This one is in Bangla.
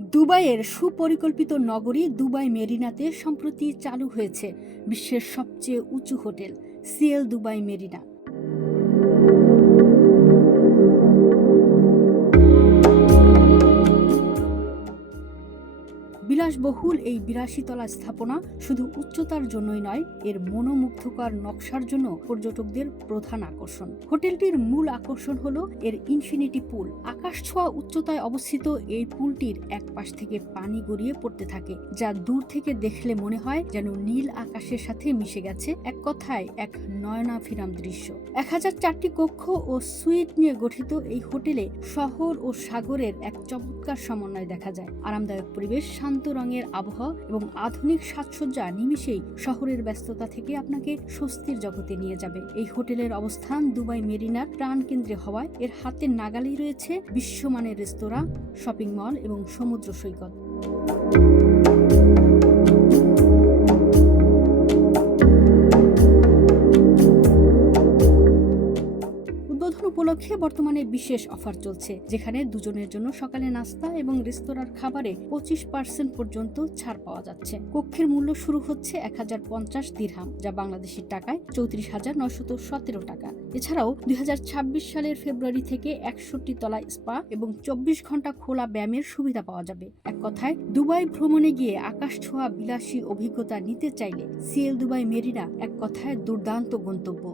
দুবাইয়ের সুপরিকল্পিত নগরী দুবাই মেরিনাতে সম্প্রতি চালু হয়েছে বিশ্বের সবচেয়ে উঁচু হোটেল, সিএল দুবাই মেরিনা। বিলাসবহুল এই বিরাশিতলা স্থাপনা শুধু উচ্চতার জন্যই নয়, এর মনোমুগ্ধকর নকশার জন্য পর্যটকদের প্রধান আকর্ষণ। হোটেলটির মূল আকর্ষণ হল এর ইনফিনিটি পুল আকাশ ছোঁয়া উচ্চতায় অবস্থিত এই পুলটির এক পাশ থেকে পানি গড়িয়ে পড়তে থাকে, যা দূর থেকে দেখলে মনে হয় যেন নীল আকাশের সাথে মিশে গেছে এক কথায় এক নয়নাভিরাম দৃশ্য। এক হাজার চারটি কক্ষ ও সুইট নিয়ে গঠিত এই হোটেলে শহর ও সাগরের এক চমৎকার সমন্বয় দেখা যায়। আরামদায়ক পরিবেশ, শান্ত রঙের আবহাওয়া এবং আধুনিক সাজসজ্জা নিমিশেই শহরের ব্যস্ততা থেকে আপনাকে স্বস্তির জগতে নিয়ে যাবে। এই হোটেলের অবস্থান দুবাই মেরিনার প্রাণকেন্দ্রে হওয়ায় এর হাতের নাগালেই রয়েছে বিশ্বমানের রেস্তোরাঁ, শপিং মল এবং সমুদ্র সৈকত। উপলক্ষে বর্তমানে বিশেষ অফার চলছে, যেখানে দুজনের জন্য সকালে নাস্তা এবং রেস্তোরাঁর খাবারে পঁচিশ পার্সেন্ট পর্যন্ত ছাড় পাওয়া যাচ্ছে। কক্ষের মূল্য শুরু হচ্ছে এক হাজার পঞ্চাশ দিরহাম, যা বাংলাদেশের টাকায় চৌত্রিশ হাজার নশত সতেরো টাকা। এছাড়াও দুই হাজার ছাব্বিশ সালের ফেব্রুয়ারি থেকে একষট্টি তলায় স্পা এবং চব্বিশ ঘণ্টা খোলা ব্যায়ামের সুবিধা পাওয়া যাবে। এক কথায়, দুবাই ভ্রমণে গিয়ে আকাশ ছোঁয়া বিলাসী অভিজ্ঞতা নিতে চাইলে সিএল দুবাই মেরিনা এক কথায় দুর্দান্ত গন্তব্য।